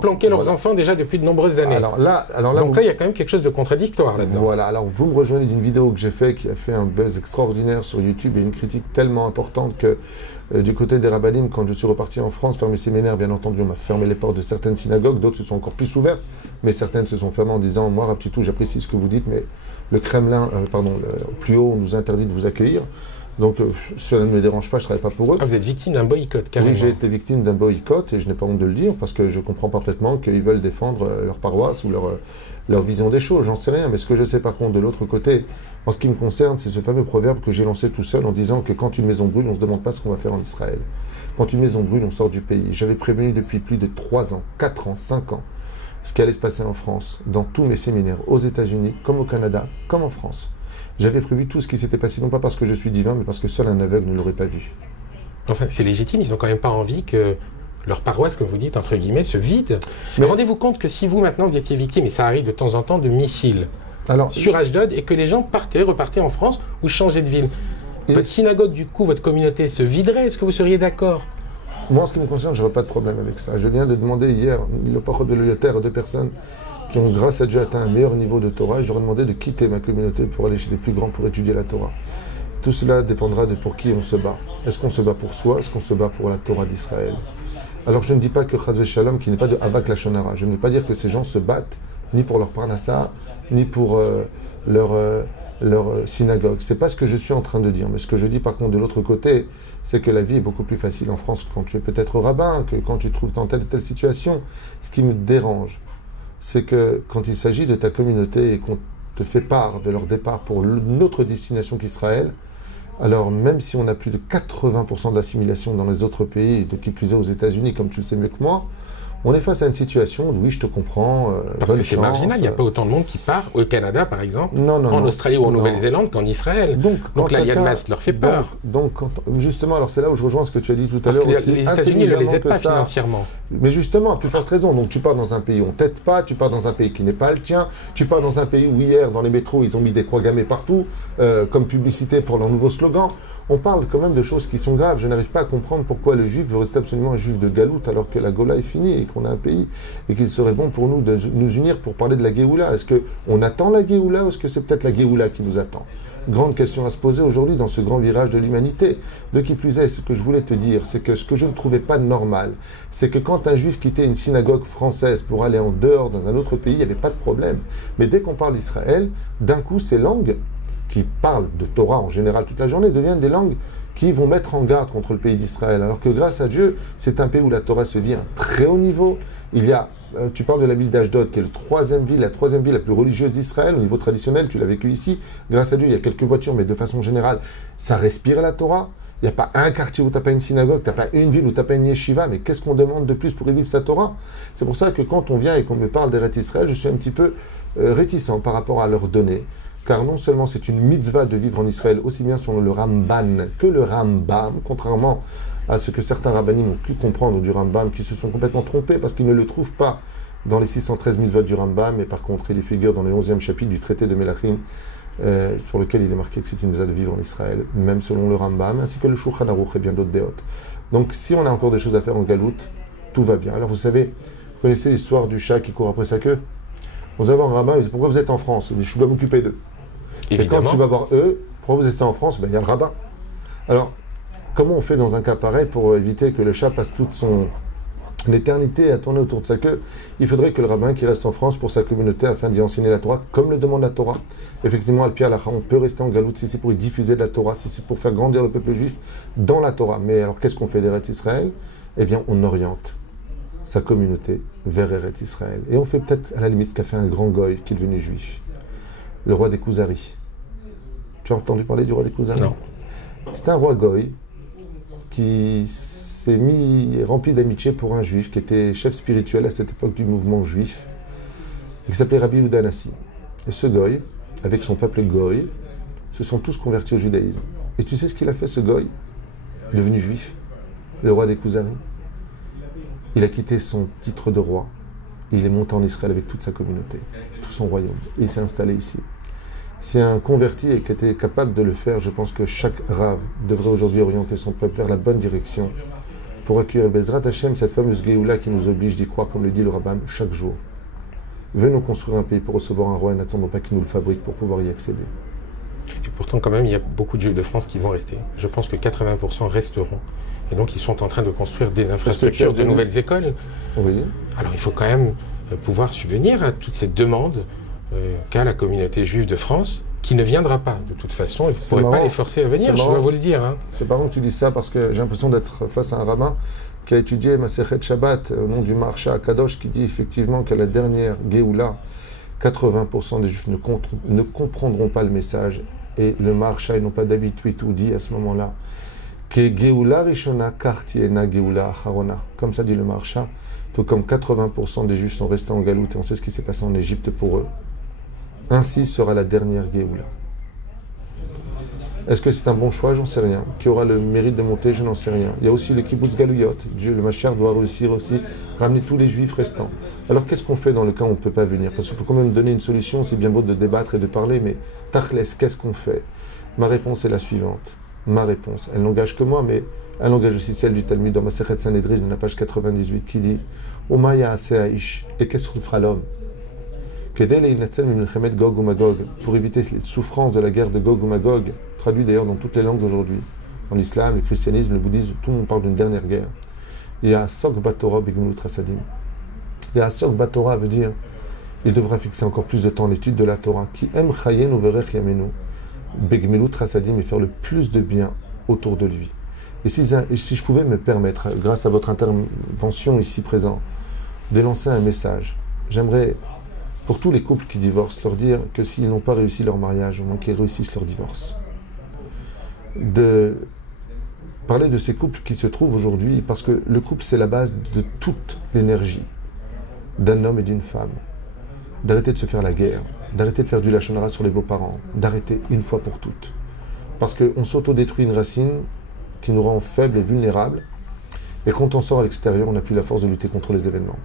planqué leurs enfants déjà depuis de nombreuses années. Alors là, donc là, il y a quand même quelque chose de contradictoire là-dedans. Voilà, alors vous me rejoignez d'une vidéo que j'ai faite qui a fait un buzz extraordinaire sur YouTube et une critique tellement importante que du côté des rabbinim, quand je suis reparti en France faire mes séminaires, bien entendu, on m'a fermé les portes de certaines synagogues, d'autres se sont encore plus ouvertes, mais certaines se sont fermées en disant « Moi, Rav Titou, j'apprécie ce que vous dites, mais le Kremlin, plus haut, nous interdit de vous accueillir. » Donc, cela ne me dérange pas, je ne travaille pas pour eux. Ah, vous êtes victime d'un boycott, carrément. Oui, j'ai été victime d'un boycott et je n'ai pas honte de le dire parce que je comprends parfaitement qu'ils veulent défendre leur paroisse ou leur vision des choses, j'en sais rien. Mais ce que je sais par contre de l'autre côté, en ce qui me concerne, c'est ce fameux proverbe que j'ai lancé tout seul en disant que quand une maison brûle, on ne se demande pas ce qu'on va faire en Israël. Quand une maison brûle, on sort du pays. J'avais prévenu depuis plus de 3 ans, 4 ans, 5 ans, ce qui allait se passer en France, dans tous mes séminaires, aux États-Unis, comme au Canada, comme en France. J'avais prévu tout ce qui s'était passé, non pas parce que je suis divin, mais parce que seul un aveugle ne l'aurait pas vu. Enfin, c'est légitime, ils n'ont quand même pas envie que leur paroisse, comme vous dites, entre guillemets, se vide. Mais rendez-vous compte que si vous, maintenant, vous étiez victime, et ça arrive de temps en temps, de missiles sur Ashdod, et que les gens repartaient en France ou changeaient de ville, votre synagogue, du coup, votre communauté se viderait, est-ce que vous seriez d'accord? Moi, en ce qui me concerne, je n'aurais pas de problème avec ça. Je viens de demander hier, le parole de l'Oyoter, à 2 personnes qui ont, grâce à Dieu, atteint un meilleur niveau de Torah, et je leur ai demandé de quitter ma communauté pour aller chez les plus grands pour étudier la Torah. Tout cela dépendra de pour qui on se bat. Est-ce qu'on se bat pour soi? Est-ce qu'on se bat pour la Torah d'Israël? Alors je ne dis pas que Chazve Shalom, qui n'est pas de Havak Lachonara, je ne veux pas dire que ces gens se battent ni pour leur parnassa, ni pour leur synagogue. C'est pas ce que je suis en train de dire. Mais ce que je dis par contre de l'autre côté, c'est que la vie est beaucoup plus facile en France quand tu es peut-être rabbin, que quand tu te trouves dans telle et telle situation. Ce qui me dérange, c'est que quand il s'agit de ta communauté et qu'on te fait part de leur départ pour une autre destination qu'Israël, alors même si on a plus de 80% d'assimilation dans les autres pays, de qui plus est aux États-Unis, comme tu le sais mieux que moi, on est face à une situation où, oui, je te comprends, parce que c'est marginal, il n'y a pas autant de monde qui part au Canada, par exemple, en Australie ou en Nouvelle-Zélande qu'en Israël. Donc la Yad Mas leur fait peur. Donc justement, alors c'est là où je rejoins ce que tu as dit tout à l'heure. Parce que les États-Unis ne les aident pas financièrement. Mais justement, à plus forte raison. Donc tu pars dans un pays où on ne t'aide pas, tu pars dans un pays qui n'est pas le tien, tu pars dans un pays où hier, dans les métros, ils ont mis des croix gammées partout, comme publicité pour leur nouveau slogan. On parle quand même de choses qui sont graves. Je n'arrive pas à comprendre pourquoi le juif veut rester absolument un juif de galoute alors que la Gola est finie et qu'on a un pays et qu'il serait bon pour nous de nous unir pour parler de la Géoula. Est-ce qu'on attend la Géoula ou est-ce que c'est peut-être la Géoula qui nous attend? Grande question à se poser aujourd'hui dans ce grand virage de l'humanité. De qui plus est, ce que je voulais te dire, c'est que ce que je ne trouvais pas normal, c'est que quand un juif quittait une synagogue française pour aller en dehors dans un autre pays, il n'y avait pas de problème. Mais dès qu'on parle d'Israël, d'un coup, ces langues qui parlent de Torah en général toute la journée deviennent des langues qui vont mettre en garde contre le pays d'Israël. Alors que grâce à Dieu, c'est un pays où la Torah se vit à un très haut niveau. Il y a, tu parles de la ville d'Ashdod, qui est la troisième ville la plus religieuse d'Israël, au niveau traditionnel, tu l'as vécu ici. Grâce à Dieu, il y a quelques voitures, mais de façon générale, ça respire la Torah. Il n'y a pas un quartier où tu n'as pas une synagogue, tu n'as pas une ville où tu n'as pas une yeshiva, mais qu'est-ce qu'on demande de plus pour y vivre sa Torah? C'est pour ça que quand on vient et qu'on me parle d'Eretz Israël, je suis un petit peu réticent par rapport à leur donner. Car non seulement c'est une mitzvah de vivre en Israël, aussi bien selon le Ramban que le Rambam, contrairement à ce que certains rabbinim ont pu comprendre du Rambam, qui se sont complètement trompés parce qu'ils ne le trouvent pas dans les 613 mitzvot du Rambam, mais par contre il y figure dans le 11e chapitre du traité de Melachim, sur lequel il est marqué que c'est une mitzvah de vivre en Israël, même selon le Rambam, ainsi que le Shulchan Aruch et bien d'autres déotes. Donc si on a encore des choses à faire en galoute, tout va bien. Alors vous savez, vous connaissez l'histoire du chat qui court après sa queue? Vous avez un rabbin, il dit pourquoi vous êtes en France? Il dit je dois m'occuper d'eux. Et quand tu vas voir eux, pourquoi vous êtes en France? Ben, il y a le rabbin. Alors, comment on fait dans un cas pareil pour éviter que le chat passe toute son éternité à tourner autour de sa queue? Il faudrait que le rabbin qui reste en France pour sa communauté afin d'y enseigner la Torah, comme le demande la Torah. Effectivement, al-Pi al-Acha, on peut rester en galoute si c'est pour y diffuser de la Torah, si c'est pour faire grandir le peuple juif dans la Torah. Mais alors, qu'est-ce qu'on fait d'Eretz Israël? Eh bien, on oriente sa communauté vers Eretz Israël. Et on fait peut-être, à la limite, ce qu'a fait un grand goy qui est devenu juif, le roi des Kuzari. Tu as entendu parler du roi des Kuzari? Non. C'est un roi goy qui s'est rempli d'amitié pour un juif qui était chef spirituel à cette époque du mouvement juif, et qui s'appelait Rabbi Yehuda Hanassi. Et ce goy, avec son peuple goy, se sont tous convertis au judaïsme. Et tu sais ce qu'il a fait, ce goy, devenu juif, le roi des Kuzari? Il a quitté son titre de roi. Il est monté en Israël avec toute sa communauté, tout son royaume. Et il s'est installé ici. Si un converti était capable de le faire, je pense que chaque Rav devrait aujourd'hui orienter son peuple vers la bonne direction pour accueillir le Bezrat Hashem, cette fameuse Géoula qui nous oblige d'y croire, comme le dit le Rambam, chaque jour. Venons construire un pays pour recevoir un roi et n'attendons pas qu'il nous le fabrique pour pouvoir y accéder. Et pourtant, quand même, il y a beaucoup de Juifs de France qui vont rester. Je pense que 80% resteront. Et donc, ils sont en train de construire des infrastructures, de nouvelles écoles. Oui. Alors, il faut quand même pouvoir subvenir à toutes ces demandes qu'a la communauté juive de France, qui ne viendra pas. De toute façon, il ne pourrait pas les forcer à venir, je dois vous le dire. Hein. C'est marrant que tu dises ça, parce que j'ai l'impression d'être face à un rabbin qui a étudié Masechet Shabbat au nom du Maharsha Kadosh, qui dit effectivement qu'à la dernière Géoula, 80% des Juifs ne comprendront pas le message. Et le Maharsha, ils n'ont pas d'habitude, tout dit à ce moment-là, que Géoula Rishona Kartiena Géoula Acharona. Comme ça dit le Maharsha, tout comme 80% des Juifs sont restés en galoute, et on sait ce qui s'est passé en Égypte pour eux. Ainsi sera la dernière Géoula. Est-ce que c'est un bon choix? J'en sais rien. Qui aura le mérite de monter? Je n'en sais rien. Il y a aussi le kibbutz Galouyot. Dieu, le Mashiach, doit réussir aussi à ramener tous les Juifs restants. Alors qu'est-ce qu'on fait dans le cas où on ne peut pas venir? Parce qu'il faut quand même donner une solution. C'est bien beau de débattre et de parler, mais Tachles, qu'est-ce qu'on fait? Ma réponse est la suivante. Ma réponse, elle n'engage que moi, mais elle engage aussi celle du Talmud dans Masechet Sanhedrin, dans la page 98, qui dit Omaya Aseaish, et qu'est-ce qu'on fera l'homme? Pour éviter les souffrances de la guerre de Gog ou Magog, traduit d'ailleurs dans toutes les langues d'aujourd'hui, dans l'islam, le christianisme, le bouddhisme, tout le monde parle d'une dernière guerre. Il y a Sok Batora Begmilut Rasadim. Il y a Sok Batora veut dire il devra fixer encore plus de temps l'étude de la Torah, qui aime Chayen Uverech Yamenu, Begmilut Rasadim, et faire le plus de bien autour de lui. Et si je pouvais me permettre, grâce à votre intervention ici présent, de lancer un message, j'aimerais, pour tous les couples qui divorcent, leur dire que s'ils n'ont pas réussi leur mariage, au moins qu'ils réussissent leur divorce. De parler de ces couples qui se trouvent aujourd'hui, parce que le couple, c'est la base de toute l'énergie d'un homme et d'une femme. D'arrêter de se faire la guerre, d'arrêter de faire du lachon hara sur les beaux-parents, d'arrêter une fois pour toutes. Parce qu'on s'auto-détruit une racine qui nous rend faibles et vulnérables, et quand on sort à l'extérieur, on n'a plus la force de lutter contre les événements.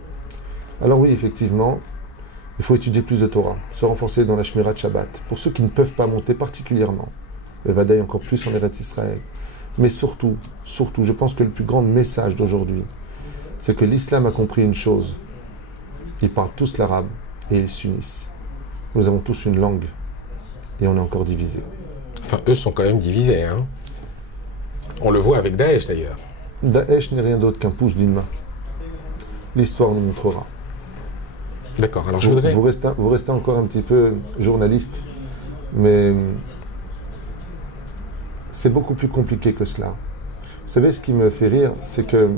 Alors oui, effectivement, il faut étudier plus de Torah, se renforcer dans la Shmirat Shabbat, pour ceux qui ne peuvent pas monter particulièrement, et Vadaï encore plus en Eretz Israël. Mais surtout, je pense que le plus grand message d'aujourd'hui, c'est que l'islam a compris une chose. Ils parlent tous l'arabe et ils s'unissent. Nous avons tous une langue et on est encore divisés. Enfin, eux sont quand même divisés, hein. On le voit avec Daesh d'ailleurs. Daesh n'est rien d'autre qu'un pouce d'une main. L'histoire nous montrera. D'accord, alors je voudrais... Vous restez encore un petit peu journaliste, mais c'est beaucoup plus compliqué que cela. Vous savez, ce qui me fait rire, c'est que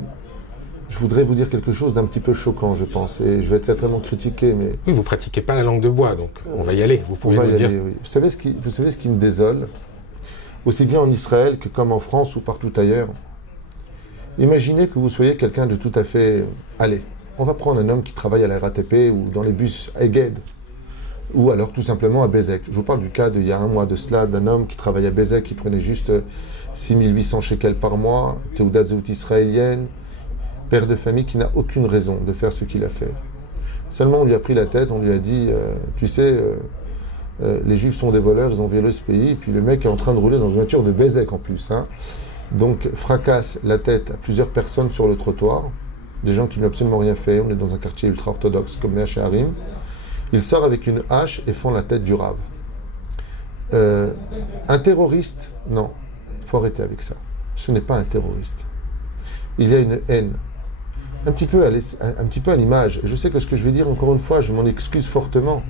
je voudrais vous dire quelque chose d'un petit peu choquant, je pense, et je vais être certainement critiqué, mais... Oui, vous ne pratiquez pas la langue de bois, donc on va y aller, vous pouvez nous dire. Oui. Vous savez ce qui me désole, aussi bien en Israël que comme en France ou partout ailleurs. Imaginez que vous soyez quelqu'un de tout à fait... Allez, on va prendre un homme qui travaille à la RATP ou dans les bus Eged, ou alors tout simplement à Bézek. Je vous parle du cas d'il y a un mois de cela, d'un homme qui travaillait à Bézek, qui prenait juste 6800 shekels par mois, Teudat Zehut israélienne, père de famille qui n'a aucune raison de faire ce qu'il a fait. Seulement on lui a pris la tête, on lui a dit, tu sais, les Juifs sont des voleurs, ils ont violé ce pays, et puis le mec est en train de rouler dans une voiture de Bézek en plus. Hein. Donc fracasse la tête à plusieurs personnes sur le trottoir, des gens qui n'ont absolument rien fait, on est dans un quartier ultra-orthodoxe comme Mea Shearim. Il sort avec une hache et fend la tête du rave. Un terroriste, non, il faut arrêter avec ça. Ce n'est pas un terroriste. Il y a une haine. Un petit peu à l'image. Je sais que ce que je vais dire, encore une fois, je m'en excuse fortement.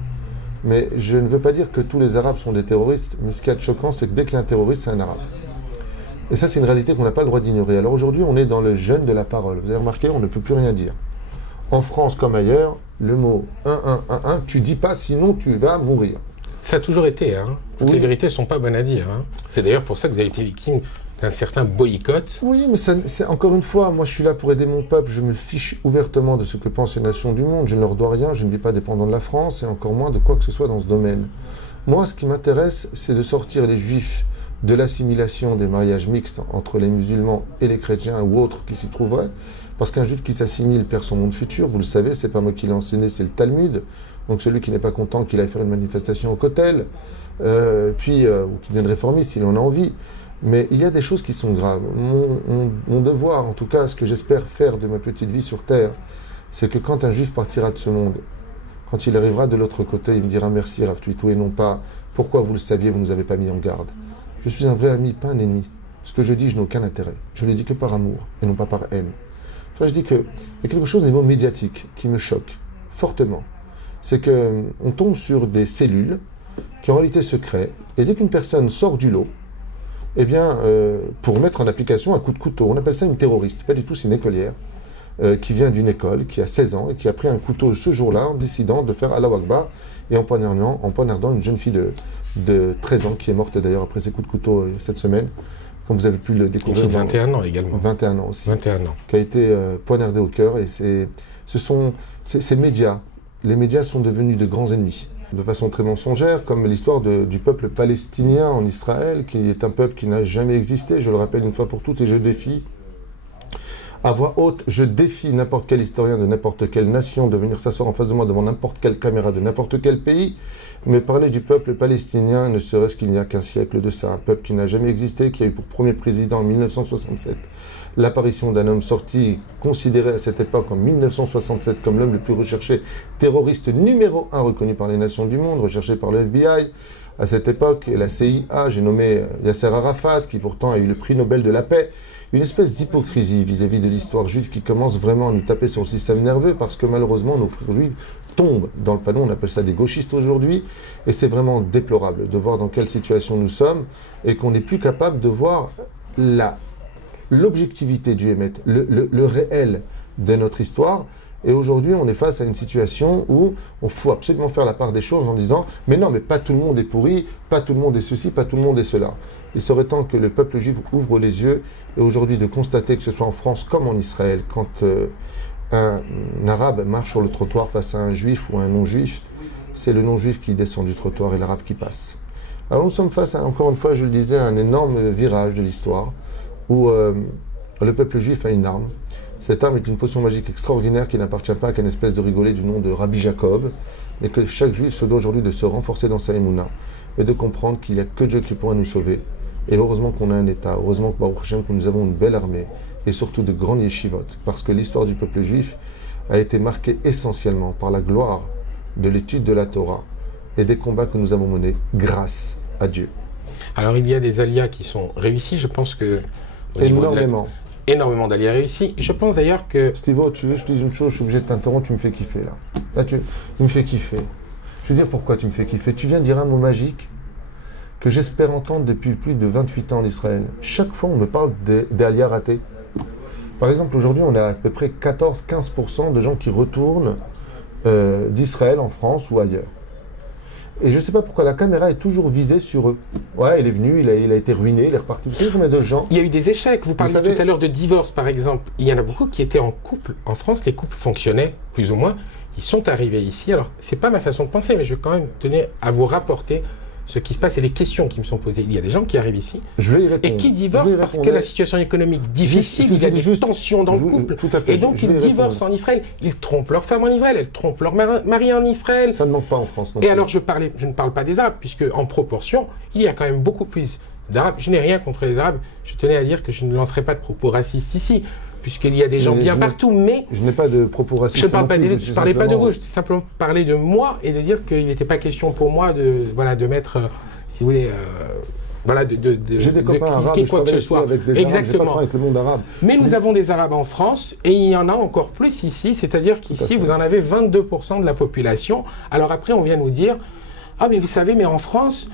Mais je ne veux pas dire que tous les Arabes sont des terroristes. Mais ce qui est choquant, c'est que dès qu'il y a un terroriste, c'est un Arabe. Et ça, c'est une réalité qu'on n'a pas le droit d'ignorer. Alors aujourd'hui, on est dans le jeûne de la parole. Vous avez remarqué, on ne peut plus rien dire. En France comme ailleurs, le mot 1, tu dis pas, sinon tu vas mourir. Ça a toujours été. Hein. Toutes les vérités ne sont pas bonnes à dire. Hein. C'est d'ailleurs pour ça que vous avez été victime d'un certain boycott. Oui, mais c'est encore une fois, moi je suis là pour aider mon peuple, je me fiche ouvertement de ce que pensent les nations du monde, je ne leur dois rien, je ne vis pas dépendant de la France et encore moins de quoi que ce soit dans ce domaine. Moi, ce qui m'intéresse, c'est de sortir les juifs de l'assimilation des mariages mixtes entre les musulmans et les chrétiens ou autres qui s'y trouveraient, parce qu'un juif qui s'assimile perd son monde futur, vous le savez, c'est pas moi qui l'ai enseigné, c'est le Talmud, donc celui qui n'est pas content qu'il aille faire une manifestation au Kotel, ou qui devienne réformiste s'il en a envie. Mais il y a des choses qui sont graves. Mon devoir, en tout cas, ce que j'espère faire de ma petite vie sur Terre, c'est que quand un juif partira de ce monde, quand il arrivera de l'autre côté, il me dira merci Rav Tuitou et non pas pourquoi vous le saviez, vous ne nous avez pas mis en garde. Je suis un vrai ami, pas un ennemi. Ce que je dis, je n'ai aucun intérêt. Je ne le dis que par amour et non pas par haine. Enfin, je dis qu'il y a quelque chose au niveau médiatique qui me choque fortement. C'est qu'on tombe sur des cellules qui en réalité se créent et dès qu'une personne sort du lot, eh bien, pour mettre en application un coup de couteau, on appelle ça une terroriste, pas du tout, c'est une écolière, qui vient d'une école, qui a 16 ans, et qui a pris un couteau ce jour-là en décidant de faire Allahu Akbar, et en poignardant une jeune fille de 13 ans, qui est morte d'ailleurs après ses coups de couteau cette semaine, comme vous avez pu le découvrir. Qui a 21 ans également. 21 ans aussi. 21 ans. Qui a été poignardée au cœur, et ces médias, les médias sont devenus de grands ennemis. De façon très mensongère, comme l'histoire du peuple palestinien en Israël, qui est un peuple qui n'a jamais existé, je le rappelle une fois pour toutes, et je défie, à voix haute, je défie n'importe quel historien de n'importe quelle nation de venir s'asseoir en face de moi devant n'importe quelle caméra de n'importe quel pays, mais parler du peuple palestinien, ne serait-ce qu'il n'y a qu'un siècle de ça, un peuple qui n'a jamais existé, qui a eu pour premier président en 1967 l'apparition d'un homme sorti, considéré à cette époque en 1967 comme l'homme le plus recherché, terroriste numéro 1 reconnu par les nations du monde, recherché par le FBI. À cette époque, la CIA, j'ai nommé Yasser Arafat, qui pourtant a eu le prix Nobel de la paix. Une espèce d'hypocrisie vis-à-vis de l'histoire juive qui commence vraiment à nous taper sur le système nerveux parce que malheureusement nos frères juifs tombent dans le panneau, on appelle ça des gauchistes aujourd'hui, et c'est vraiment déplorable de voir dans quelle situation nous sommes et qu'on n'est plus capable de voir l'objectivité du Hémet, le réel de notre histoire. Et aujourd'hui, on est face à une situation où on faut absolument faire la part des choses en disant « Mais non, mais pas tout le monde est pourri, pas tout le monde est ceci, pas tout le monde est cela. » Il serait temps que le peuple juif ouvre les yeux et aujourd'hui de constater que ce soit en France comme en Israël, quand un arabe marche sur le trottoir face à un juif ou un non-juif, c'est le non-juif qui descend du trottoir et l'arabe qui passe. Alors nous sommes face à, encore une fois, je le disais, à un énorme virage de l'histoire où le peuple juif a une arme. Cette arme est une potion magique extraordinaire qui n'appartient pas qu'à une espèce de rigolé du nom de Rabbi Jacob, mais que chaque juif se doit aujourd'hui de se renforcer dans sa émouna et de comprendre qu'il n'y a que Dieu qui pourra nous sauver. Et heureusement qu'on a un État, heureusement que nous avons une belle armée et surtout de grandes yeshivot, parce que l'histoire du peuple juif a été marquée essentiellement par la gloire de l'étude de la Torah et des combats que nous avons menés grâce à Dieu. Alors il y a des aliyas qui sont réussis, je pense que... Énormément d'alliés réussis. Je pense d'ailleurs que... Steve-O, tu veux que je te dise une chose, je suis obligé de t'interrompre, tu me fais kiffer là. Là, tu me fais kiffer. Je veux dire pourquoi tu me fais kiffer. Tu viens de dire un mot magique que j'espère entendre depuis plus de 28 ans d'Israël. Chaque fois, on me parle des aliyah ratés. Par exemple, aujourd'hui, on a à peu près 14-15% de gens qui retournent d'Israël en France ou ailleurs. Et je ne sais pas pourquoi la caméra est toujours visée sur eux. Ouais, il est venu, il a été ruiné, il est reparti. Vous savez combien de gens... Il y a eu des échecs. Vous parliez tout à l'heure de divorce, par exemple. Il y en a beaucoup qui étaient en couple. En France, les couples fonctionnaient, plus ou moins. Ils sont arrivés ici. Alors, ce n'est pas ma façon de penser, mais je vais quand même tenir à vous rapporter ce qui se passe et les questions qui me sont posées. Il y a des gens qui arrivent ici je vais y répondre. Et qui divorcent parce que la situation économique difficile, il y a des tensions dans le couple. Tout à fait, et donc ils divorcent en Israël. Ils trompent leur femme en Israël, elles trompent leur mari en Israël. Ça ne manque pas en France. Et alors je ne parle pas des Arabes, puisque en proportion, il y a quand même beaucoup plus d'Arabes. Je n'ai rien contre les Arabes. Je tenais à dire que je ne lancerai pas de propos racistes ici, puisqu'il y a des gens bien partout, mais... Je n'ai pas de propos racistes. Je ne parlais pas de vous, je simplement parler de moi et de dire qu'il n'était pas question pour moi de mettre... si vous voulez, j'ai des copains arabes, je travaille aussi avec des arabes, j'ai pas de problème avec le monde arabe. Mais nous avons des arabes en France, et il y en a encore plus ici, c'est-à-dire qu'ici, vous en avez 22% de la population. Alors après, on vient nous dire, ah mais vous savez, mais en France,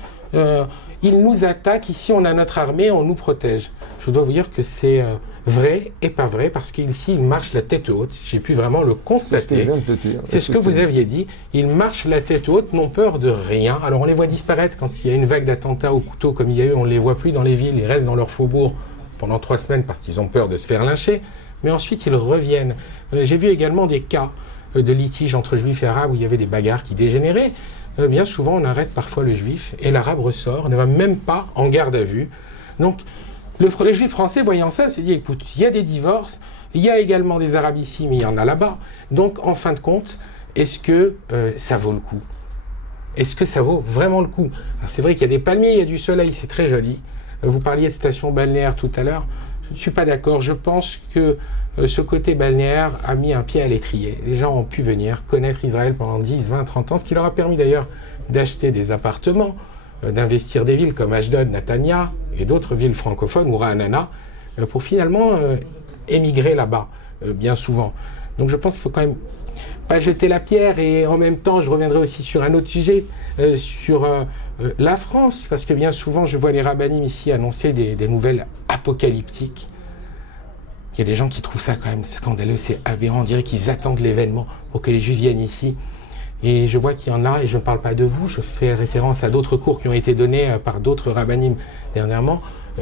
ils nous attaquent, ici on a notre armée, on nous protège. Je dois vous dire que c'est vrai et pas vrai, parce qu'ici, ils marchent la tête haute. J'ai pu vraiment le constater. C'est ce que je viens de te dire. C'est ce que vous aviez dit. Ils marchent la tête haute, n'ont peur de rien. Alors on les voit disparaître quand il y a une vague d'attentats au couteau comme il y a eu. On ne les voit plus dans les villes. Ils restent dans leur faubourg pendant 3 semaines parce qu'ils ont peur de se faire lyncher. Mais ensuite, ils reviennent. J'ai vu également des cas de litiges entre juifs et arabes où il y avait des bagarres qui dégénéraient. Bien souvent, on arrête parfois le juif et l'arabe ressort, ne va même pas en garde à vue. Donc, le juif français, voyant ça, se dit, écoute, il y a des divorces, il y a également des arabes ici, mais il y en a là-bas. Donc, en fin de compte, est-ce que ça vaut le coup? Est-ce que ça vaut vraiment le coup? C'est vrai qu'il y a des palmiers, il y a du soleil, c'est très joli. Vous parliez de station balnéaire tout à l'heure. Je ne suis pas d'accord. Je pense que ce côté balnéaire a mis un pied à l'étrier. Les gens ont pu venir connaître Israël pendant 10, 20, 30 ans, ce qui leur a permis d'ailleurs d'acheter des appartements, d'investir des villes comme Ashdod, Netanya et d'autres villes francophones, ou Ra'anana, pour finalement émigrer là-bas, bien souvent. Donc je pense qu'il ne faut quand même pas jeter la pierre, et en même temps, je reviendrai aussi sur un autre sujet, sur la France, parce que bien souvent, je vois les rabbinim ici annoncer des nouvelles apocalyptiques. Il y a des gens qui trouvent ça quand même scandaleux, c'est aberrant, on dirait qu'ils attendent l'événement pour que les Juifs viennent ici. Et je vois qu'il y en a, et je ne parle pas de vous, je fais référence à d'autres cours qui ont été donnés par d'autres rabbinim dernièrement,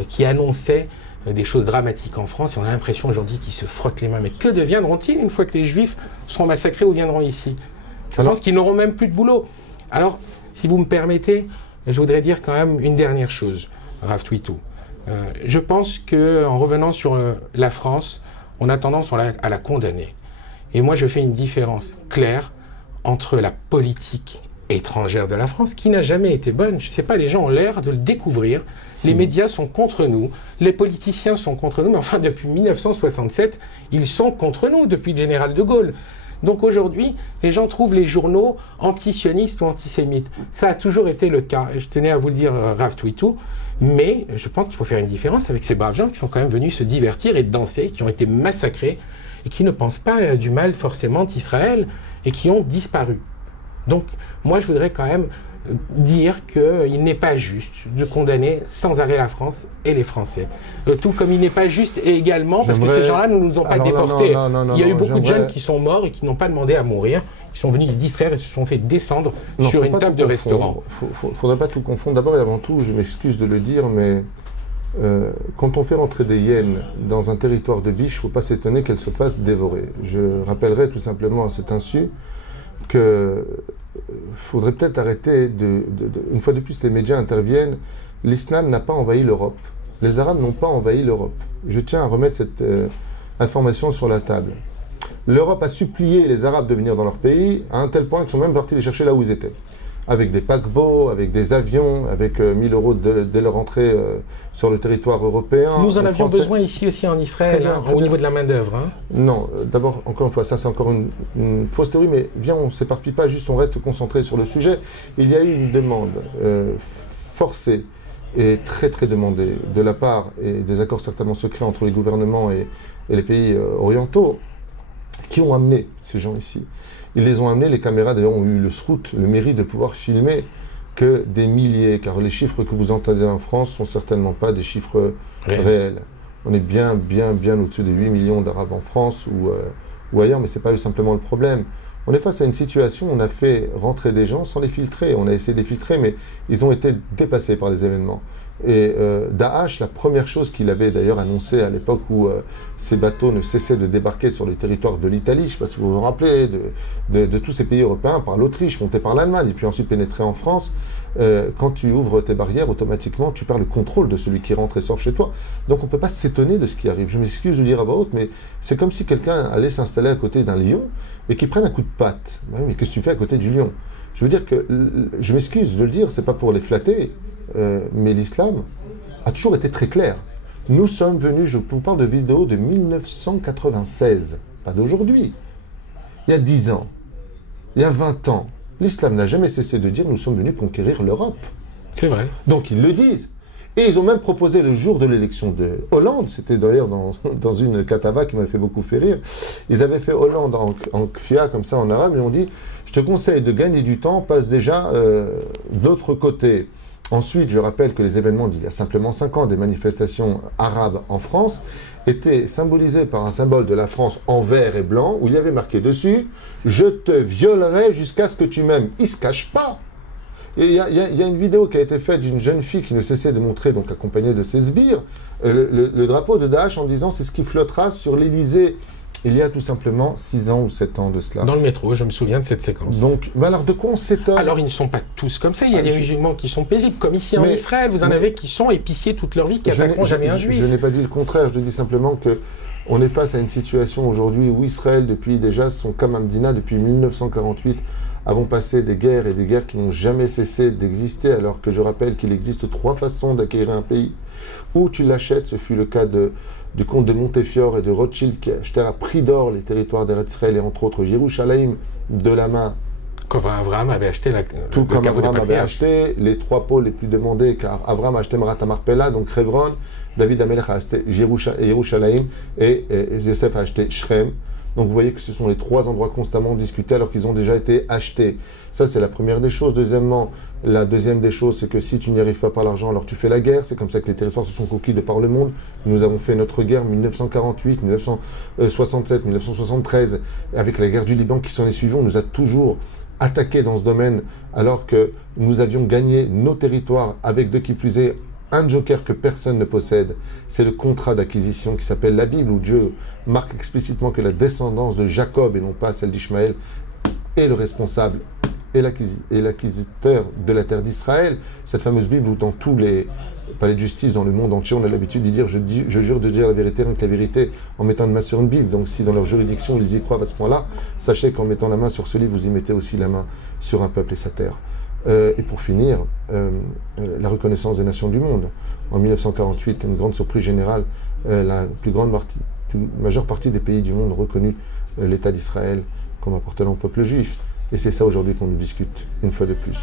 qui annonçaient des choses dramatiques en France, et on a l'impression aujourd'hui qu'ils se frottent les mains. Mais que deviendront-ils une fois que les Juifs seront massacrés ou viendront ici? Je pense qu'ils n'auront même plus de boulot. Alors, si vous me permettez, je voudrais dire quand même une dernière chose, Rav Twitou. Je pense qu'en revenant sur la France, on a tendance à la condamner. Et moi, je fais une différence claire entre la politique étrangère de la France, qui n'a jamais été bonne. Je ne sais pas, les gens ont l'air de le découvrir. Les médias sont contre nous, les politiciens sont contre nous, mais enfin, depuis 1967, ils sont contre nous, depuis le général de Gaulle. Donc aujourd'hui, les gens trouvent les journaux antisionistes ou antisémites. Ça a toujours été le cas. Et je tenais à vous le dire, Rav Twitou, mais je pense qu'il faut faire une différence avec ces braves gens qui sont quand même venus se divertir et danser, qui ont été massacrés, et qui ne pensent pas du mal forcément d'Israël, et qui ont disparu. Donc, moi, je voudrais quand même dire qu'il n'est pas juste de condamner sans arrêt la France et les Français. Tout comme il n'est pas juste également, parce que ces gens-là ne nous ont pas déportés. Il y a eu beaucoup de jeunes qui sont morts et qui n'ont pas demandé à mourir. Ils sont venus se distraire et se sont fait descendre sur une table de restaurant. Il ne faudrait pas tout confondre. D'abord et avant tout, je m'excuse de le dire, mais quand on fait rentrer des hyènes dans un territoire de biche, il ne faut pas s'étonner qu'elles se fassent dévorer. Je rappellerai tout simplement à cet insu qu'il faudrait peut-être arrêter une fois de plus, les médias interviennent. L'islam n'a pas envahi l'Europe. Les Arabes n'ont pas envahi l'Europe. Je tiens à remettre cette information sur la table. L'Europe a supplié les Arabes de venir dans leur pays à un tel point qu'ils sont même partis les chercher là où ils étaient. Avec des paquebots, avec des avions, avec 1000 € dès leur entrée sur le territoire européen. Nous en avions besoin ici aussi en Israël, au niveau de la main-d'œuvre. Non, d'abord, encore une fois, ça c'est encore une fausse théorie, mais viens, on ne s'éparpille pas, juste on reste concentré sur le sujet. Il y a eu une demande forcée et très très demandée de la part, et des accords certainement secrets entre les gouvernements et les pays orientaux, qui ont amené ces gens ici. Ils les ont amenés, les caméras d'ailleurs ont eu le mérite de pouvoir filmer que des milliers, car les chiffres que vous entendez en France ne sont certainement pas des chiffres réels. On est bien au-dessus de 8 millions d'Arabes en France ou ailleurs, mais ce n'est pas simplement le problème. On est face à une situation où on a fait rentrer des gens sans les filtrer. On a essayé de les filtrer, mais ils ont été dépassés par les événements. Et Daesh, la première chose qu'il avait d'ailleurs annoncé à l'époque où ces bateaux ne cessaient de débarquer sur le territoire de l'Italie, je ne sais pas si vous vous rappelez, de tous ces pays européens, par l'Autriche, montés par l'Allemagne, et puis ensuite pénétrer en France, quand tu ouvres tes barrières, automatiquement, tu perds le contrôle de celui qui rentre et sort chez toi. Donc on ne peut pas s'étonner de ce qui arrive. Je m'excuse de le dire à voix haute, mais c'est comme si quelqu'un allait s'installer à côté d'un lion et qu'il prenne un coup de patte. Mais qu'est-ce que tu fais à côté du lion? Je veux dire que, je m'excuse de le dire, c'est pas pour les flatter, mais l'islam a toujours été très clair. Nous sommes venus, je vous parle de vidéos de 1996, pas d'aujourd'hui. Il y a 10 ans, il y a 20 ans, l'islam n'a jamais cessé de dire nous sommes venus conquérir l'Europe. C'est vrai. Donc ils le disent. Et ils ont même proposé le jour de l'élection de Hollande, c'était d'ailleurs dans une kataba qui m'a fait beaucoup fait rire, ils avaient fait Hollande en kfia, comme ça en arabe, et on dit « Je te conseille de gagner du temps, passe déjà de l'autre côté ». Ensuite, je rappelle que les événements d'il y a simplement 5 ans, des manifestations arabes en France, étaient symbolisés par un symbole de la France en vert et blanc, où il y avait marqué dessus « Je te violerai jusqu'à ce que tu m'aimes ». Ils ne se cachent pas. Il y a une vidéo qui a été faite d'une jeune fille qui ne cessait de montrer, donc accompagnée de ses sbires, le drapeau de Daesh en disant c'est ce qui flottera sur l'Élysée. Il y a tout simplement 6 ans ou 7 ans de cela. Dans le métro, je me souviens de cette séquence. Donc, mais alors de quoi on s'étonne? Alors ils ne sont pas tous comme ça, il y a des musulmans qui sont paisibles, comme ici en Israël, vous en avez qui sont épiciers toute leur vie, qui n'attaqueront jamais un juif. Je n'ai pas dit le contraire, je dis simplement que on est face à une situation aujourd'hui où Israël, depuis déjà son Kam Hamdina, depuis 1948, avons passé des guerres et des guerres qui n'ont jamais cessé d'exister, alors que je rappelle qu'il existe 3 façons d'acquérir un pays. Où tu l'achètes, ce fut le cas du comte de Montefiore et de Rothschild qui achetèrent à prix d'or les territoires d'Eretz Israël et entre autres Jérusalem de la main. Comme Abraham avait acheté tout comme Abraham avait acheté les 3 pôles les plus demandés, car Abraham a acheté Marat Marpella, donc Hebron, David Amelech a acheté Jérusalem et Yosef a acheté Shrem. Donc vous voyez que ce sont les 3 endroits constamment discutés alors qu'ils ont déjà été achetés. Ça c'est la première des choses. Deuxièmement, la deuxième des choses, c'est que si tu n'y arrives pas par l'argent, alors tu fais la guerre. C'est comme ça que les territoires se sont conquis de par le monde. Nous avons fait notre guerre 1948, 1967, 1973, avec la guerre du Liban qui s'en est suivie. On nous a toujours attaqué dans ce domaine alors que nous avions gagné nos territoires avec de qui plus est un joker que personne ne possède, c'est le contrat d'acquisition qui s'appelle la Bible, où Dieu marque explicitement que la descendance de Jacob, et non pas celle d'Ishmaël, est le responsable et l'acquisiteur de la terre d'Israël. Cette fameuse Bible où dans tous les palais de justice dans le monde entier, on a l'habitude de dire je jure de dire la vérité, rien que la vérité, en mettant une main sur une Bible. Donc si dans leur juridiction ils y croient à ce point-là, sachez qu'en mettant la main sur ce livre, vous y mettez aussi la main sur un peuple et sa terre. Et pour finir, la reconnaissance des nations du monde. En 1948, une grande surprise générale, la majeure partie des pays du monde ont reconnu l'État d'Israël comme appartenant au peuple juif. Et c'est ça aujourd'hui qu'on nous discute, une fois de plus.